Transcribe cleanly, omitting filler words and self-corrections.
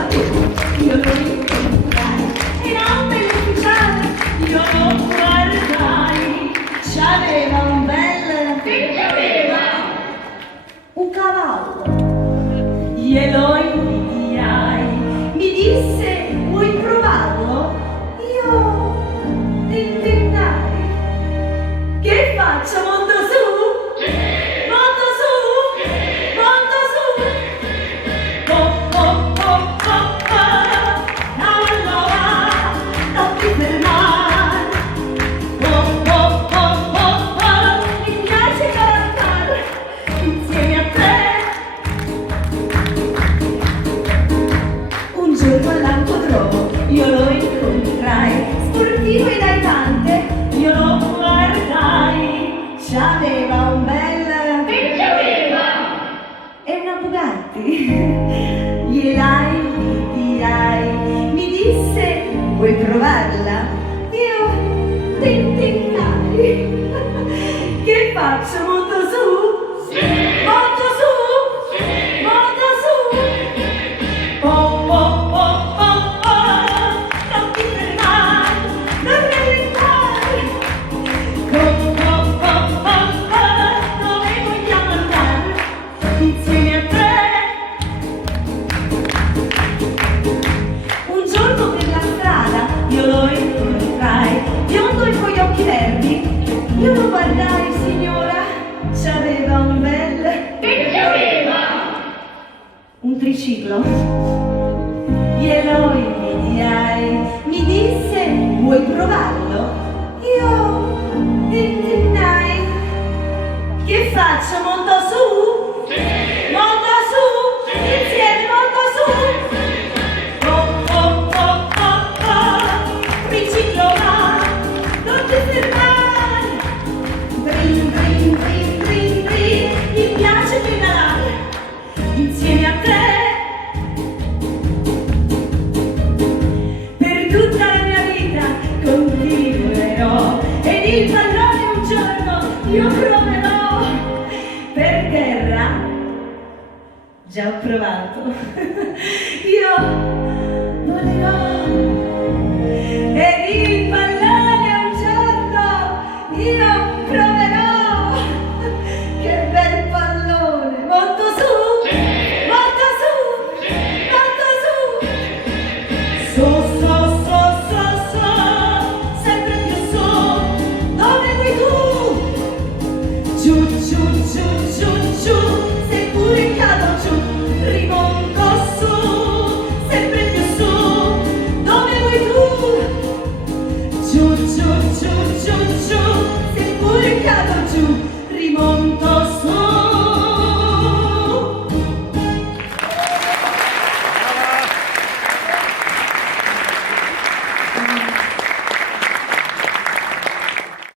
ma tu, io lo incontrai, era un bell'ufficiale, io lo guardai, c'aveva un bel... Che aveva? un cavallo, glielo invidiai, mi disse, vuoi provarlo? Io tentennai, che faccio, monto su? Monto su? Monto su? Allora, non ti fermare, mi piace cantare insieme a te. Un giorno all'autodromo io lo incontrai, sportivo ed aitante, io lo guardai, c'aveva un bel... Che aveva? è una Bugatti, gliela invidiai, mi disse, vuoi provarla? Io tentennai, che faccio, monto su? Monto su? Monto su? Non ti fermare, non rallentare, dove vogliamo andare? Insieme a te. Un giorno per la strada io lo incontrai, biondo e con gli occhi verdi, io lo guardai, signora, c'aveva un bel... Che aveva? un triciclo, glielo invidiai, mi disse, vuoi provarlo? Io tentennai, che faccio, monto su? Monto su? Insieme monto su? Triciclo va, non ti fermare, brin brin brin brin brin, mi piace pedalare insieme a te. Per tutta la mia vita continuerò ed il pallone un giorno io proverò. Per terra già ho provato, io volerò ed il pallone un giorno io